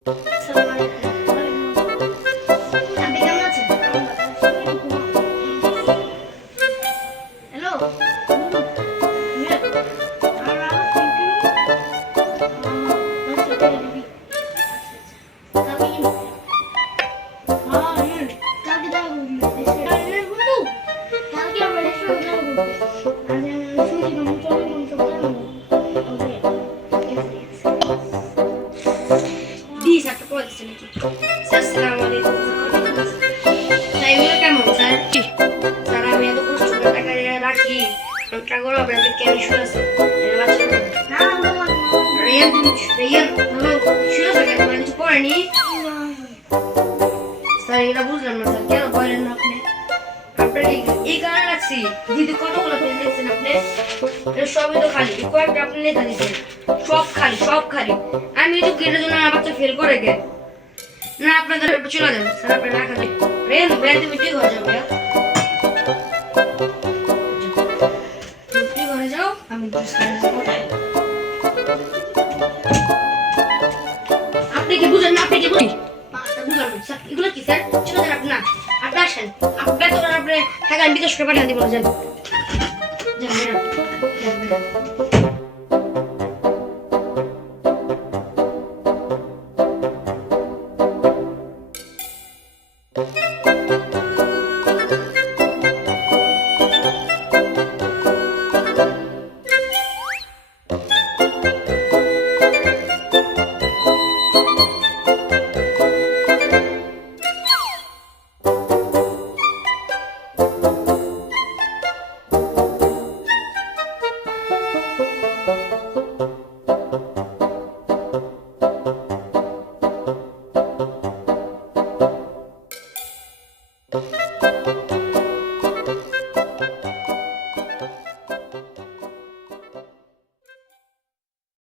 আপনি কেমন আছেন? হ্যালো। জি স্যার, কল দিচ্ছে নাকি? স্যার আসসালামু আলাইকুম। স্যার এগুলো কেমন স্যার? স্যার আমি এত কষ্ট করে টাকা রাখি, টাকাগুলো আপনাদের কেন ইস্যু আছে? রেয়ান তুমি রেয়ান হ্যালো ইস্যু আছে কেন? মানে কিছু করেনি? স্যার এটা বুঝলাম না স্যার, কেন বলেন না আপনি? আপনার এই কারণে রাখছি, দিদি কতগুলো পেজ লিখছেন আপনি? এটা সবই তো খালি, কয়েকটা আপনি লেখা দিচ্ছেন, সব খালি সব খালি। আমি তো গেটের জন্য আমার বাচ্চা ফেল করে গে না, আপনাদের চলে যান স্যার, আপনার রাখা দিন। রেন রেন তুমি ঠিক হয়ে যাবে। ঠিক হয়ে যাও, আমি আপনি কি বুঝেন না? আপনি কি বুঝেন? বুঝলাম স্যার, এগুলো কি স্যার? চলে যান আপনি, না আপনি আসেন, আপনি বেতন আপনি টাকা আমি বিকাশ করে পাঠিয়ে দিব। যান যান যান।